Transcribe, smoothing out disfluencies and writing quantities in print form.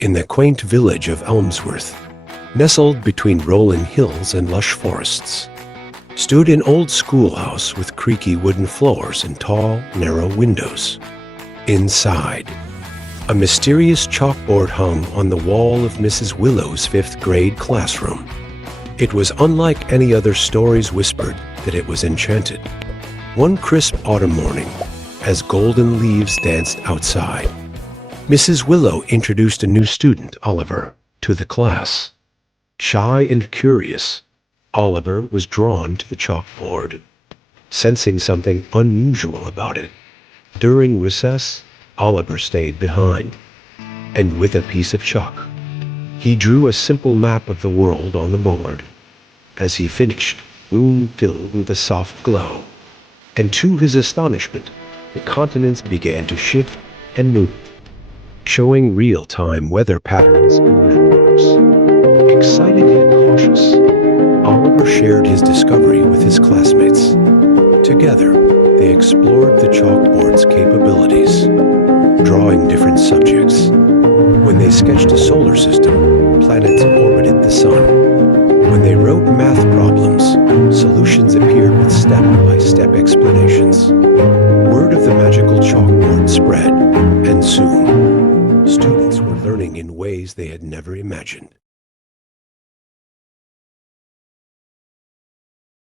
in the quaint village of Elmsworth, nestled between rolling hills and lush forests, stood an old schoolhouse with creaky wooden floors and tall, narrow windows. Inside, a mysterious chalkboard hung on the wall of Mrs. Willow's fifth-grade classroom. It was unlike any other stories whispered that it was enchanted. One crisp autumn morning, as golden leaves danced outside, Mrs. Willow introduced a new student, Oliver, to the class. Shy and curious, Oliver was drawn to the chalkboard, sensing something unusual about it. During recess, Oliver stayed behind, and with a piece of chalk, he drew a simple map of the world on the board. As he finished, the room filled with a soft glow, and to his astonishment, the continents began to shift and move, showing real-time weather patterns and landmarks. Excited yet cautious, Oliver shared his discovery with his classmates. Together, they explored the chalkboard's capabilities, drawing different subjects. When they sketched a solar system, planets orbited the sun. When they wrote math problems, solutions appeared with step-by-step explanations. Word of the magical chalkboard spread, and soon, students were learning in ways they had never imagined.